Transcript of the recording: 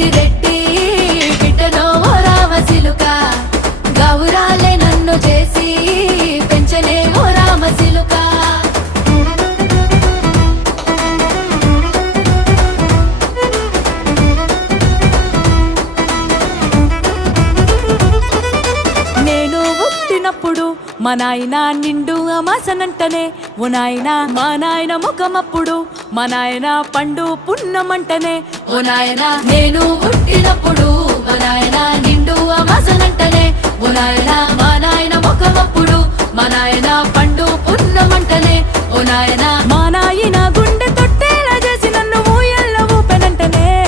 పెద్దిరెడ్డి బిడ్డనో ఓ రామసిలుక గౌరాలే నన్ను చేసి పెంచనే ఓ రామసిలుక నేను పుట్టినప్పుడు మా నాయన నిండు అమాసనంటనే ఓ నాయన మా నాయన ముఖమప్పుడు మా నాయన పండు పున్నమంటనే ఓ నాయన నేను పుట్టినప్పుడు మా నాయన నిండు అమాసనంటనే ఓ నాయన మా నాయన ముఖమప్పుడు మా నాయన పండు పున్నమంటనే ఓ నాయన మా నాయన గుండె